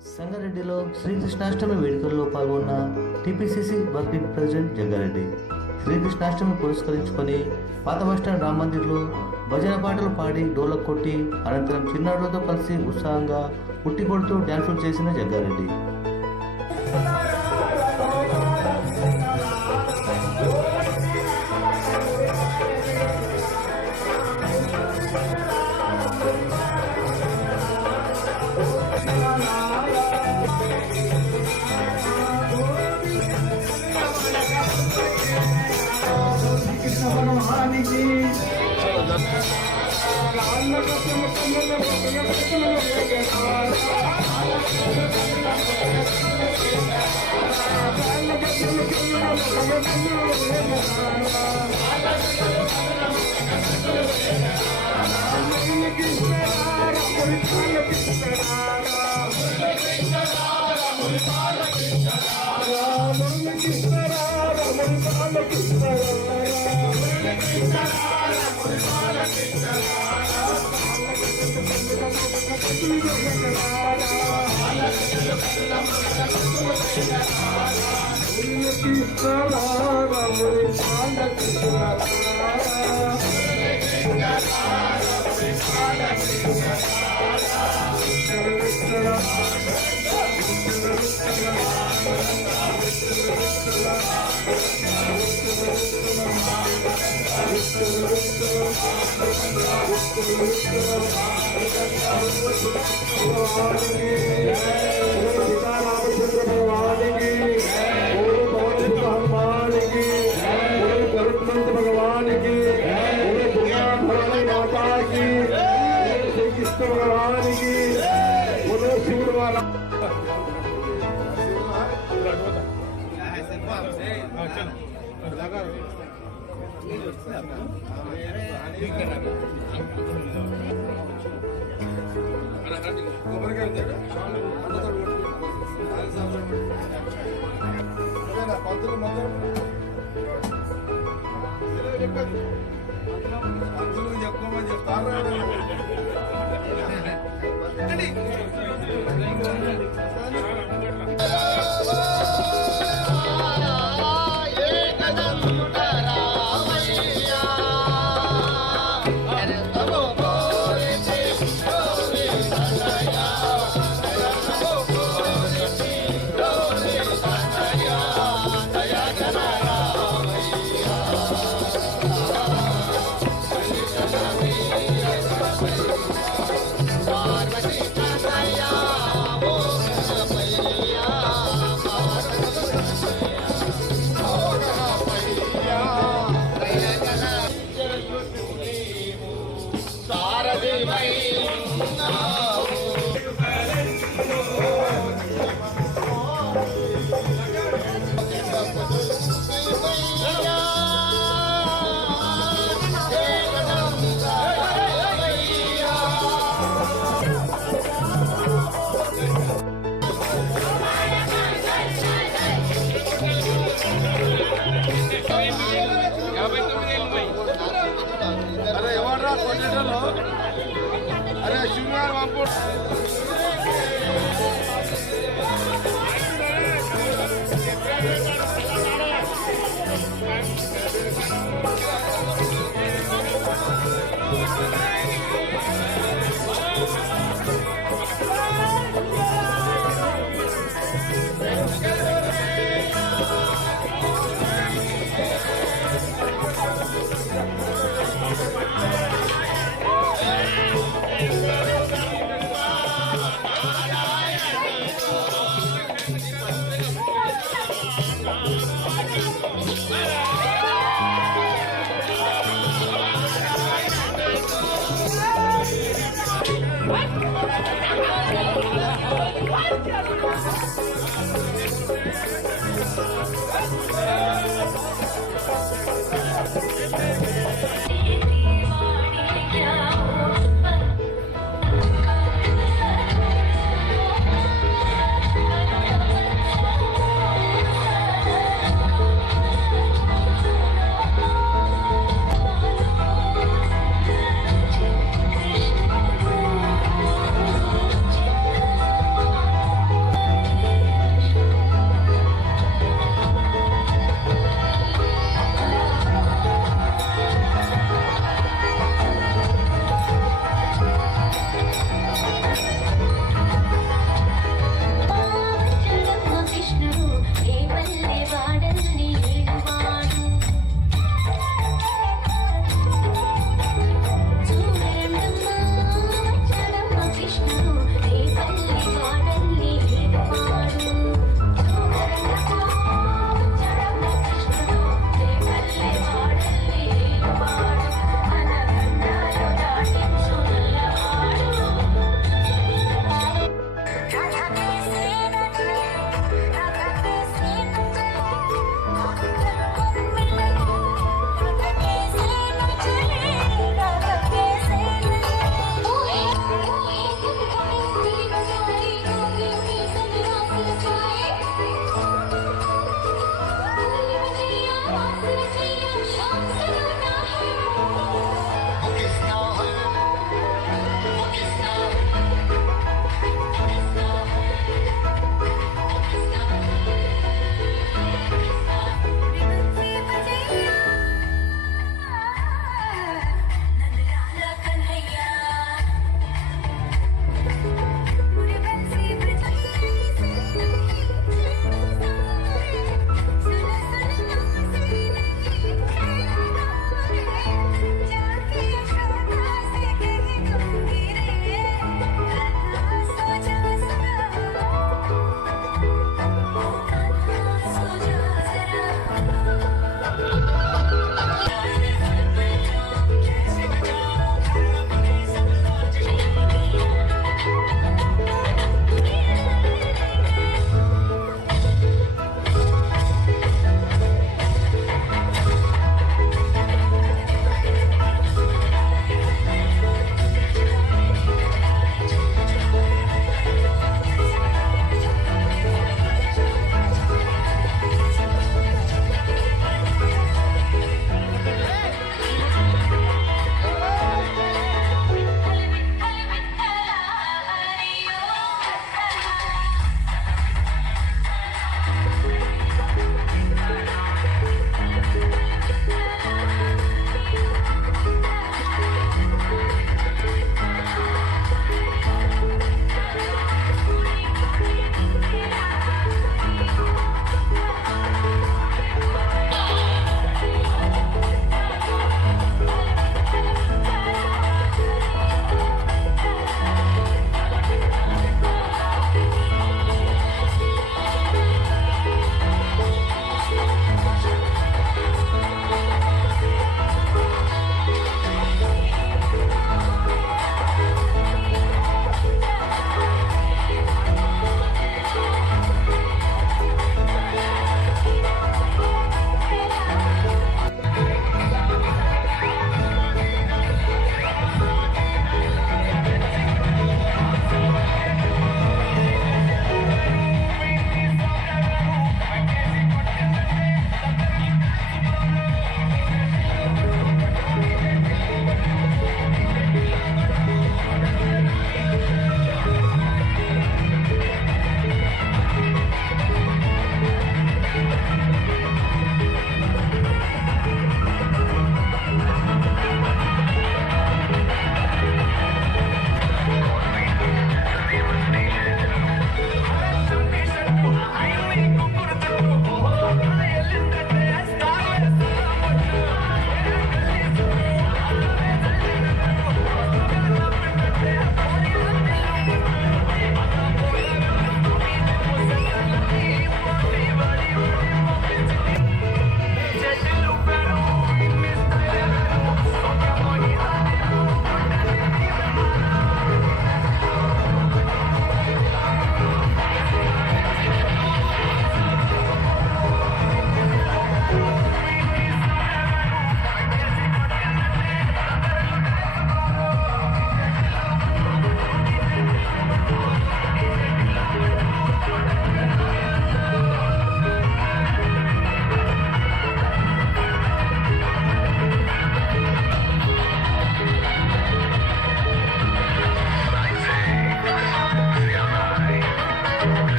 సంగారెడ్డిలో శ్రీకృష్ణాష్టమి వేడుకల్లో పాల్గొన్న TPCC working president Jaggareddy Srikrishnashtami పురస్కరించుకొని పాత బస్టాండ్ రామ్ మందిర్లో భజన పాటలు పాడి డోలకు కొట్టి అనంతరం చిన్నారులతో కలిసి ఉత్సాహంగా ఉట్టి కొడుతూ డ్యాన్సులు చేసిన జగ్గారెడ్డి अरे शिवनार वामपुर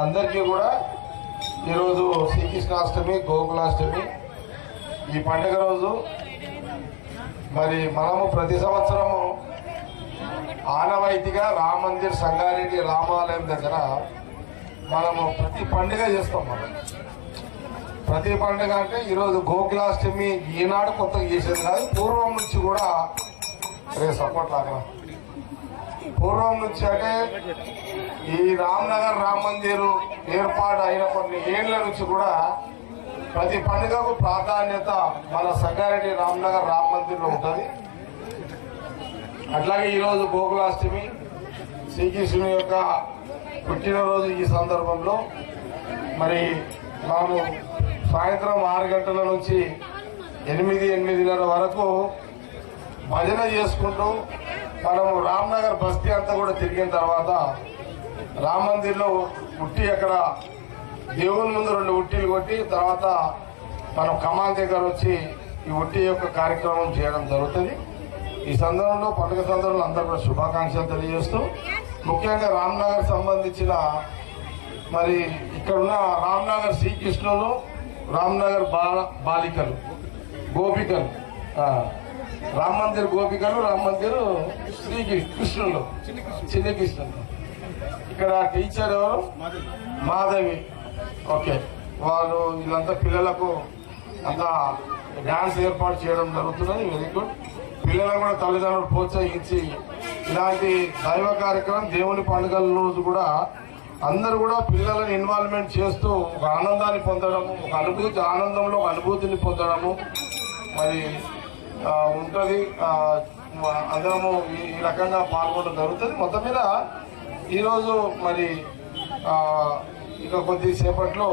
అందరికీ కూడా ఈరోజు శ్రీకృష్ణాష్టమి, గోకులాష్టమి ఈ పండుగ రోజు మరి మనము ప్రతి సంవత్సరము ఆనవాయితీగా రామ మందిర్ సంగారెడ్డి రామాలయం దగ్గర మనము ప్రతి పండుగ చేస్తాం. మనం ప్రతి పండుగ అంటే ఈరోజు గోకులాష్టమి ఈనాడు కొత్తగా చేసేది కాదు, పూర్వం నుంచి కూడా సపోర్ట్ లాగా పూర్వం నుంచి అంటే ఈ రామ్నగర్ రామ మందిర్ ఏర్పాటు అయిన కొన్ని ఏళ్ల నుంచి కూడా ప్రతి పండుగకు ప్రాధాన్యత మన సంగారెడ్డి రామ్నగర్ రామ మందిర్లో ఉంటుంది. అట్లాగే ఈరోజు గోకులాష్టమి శ్రీకృష్ణుని యొక్క పుట్టినరోజు. ఈ సందర్భంలో మరి మనము సాయంత్రం 6 గంటల నుంచి 8-8:30 వరకు భజన చేసుకుంటూ మనము రామ్నగర్ బస్తీ అంతా కూడా తిరిగిన తర్వాత రామ మందిర్లో ఉట్టి అక్కడ దేవుని ముందు 2 ఉట్టీలు కొట్టి తర్వాత మనం కమాల్ దగ్గర వచ్చి ఈ ఉట్టి యొక్క కార్యక్రమం చేయడం జరుగుతుంది. ఈ సందర్భంలో పండుగ సందర్భంలో అందరూ కూడా శుభాకాంక్షలు తెలియజేస్తూ ముఖ్యంగా రామ్నగర్ సంబంధించిన మరి ఇక్కడున్న రామ్నగర్ శ్రీకృష్ణులు, రామ్నగర్ బాలికలు, గోపికలు, రామ మందిర్ గోపికలు, రామ మందిర్ శ్రీకృష్ణులు, చిన్న కృష్ణులు. ఇక్కడ టీచర్ ఎవరు? మాధవి. ఓకే, వాళ్ళు వీళ్ళంతా పిల్లలకు అంతా డాన్స్ ఏర్పాటు చేయడం జరుగుతున్నది. Very good. పిల్లలను కూడా తల్లిదండ్రులు ప్రోత్సహించి ఇలాంటి దైవ కార్యక్రమం దేవుని పండుగల రోజు కూడా అందరూ కూడా పిల్లలను ఇన్వాల్వ్మెంట్ చేస్తూ ఒక ఆనందాన్ని పొందడము, ఒక అనుభూతి, ఆనందంలో ఒక అనుభూతిని పొందడము మరి ఉంటుంది. అందరము ఈ రకంగా పాల్గొనడం జరుగుతుంది. మొత్తం మీద ఈరోజు మరి ఇక కొద్దిసేపట్లో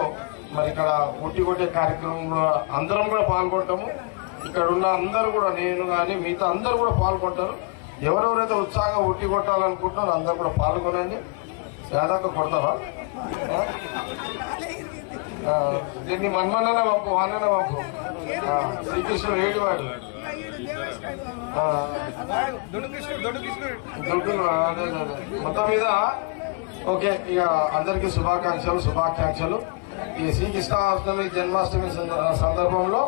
మరి ఇక్కడ ఉట్టి కొట్టే కార్యక్రమంలో అందరం కూడా పాల్గొంటాము. ఇక్కడ ఉన్న అందరూ కూడా, నేను కానీ మిగతా అందరూ కూడా పాల్గొంటారు. ఎవరెవరైతే ఉత్సాహంగా ఉట్టి కొట్టాలనుకుంటున్నారో అందరూ కూడా పాల్గొనండి. దాదాపు కొడతావా? దీన్ని మన్మన్ననే పంపు, వాననే పంపు. శ్రీకృష్ణుడు ఏడివాడు, మొత్తం మీద ఓకే. ఇక అందరికీ శుభాకాంక్షలు. ఈ శ్రీకృష్ణాష్టమి జన్మాష్టమి సందర్భంలో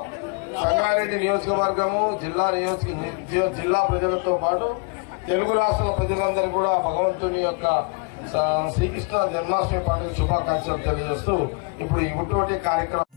సంగారెడ్డి నియోజకవర్గము, జిల్లా ప్రజలతో పాటు తెలుగు రాష్ట్రాల ప్రజలందరికీ కూడా భగవంతుని యొక్క శ్రీకృష్ణ జన్మాష్టమి పండుగ శుభాకాంక్షలు తెలియజేస్తూ ఇప్పుడు ఈ ఉట్టుకొట్టే కార్యక్రమం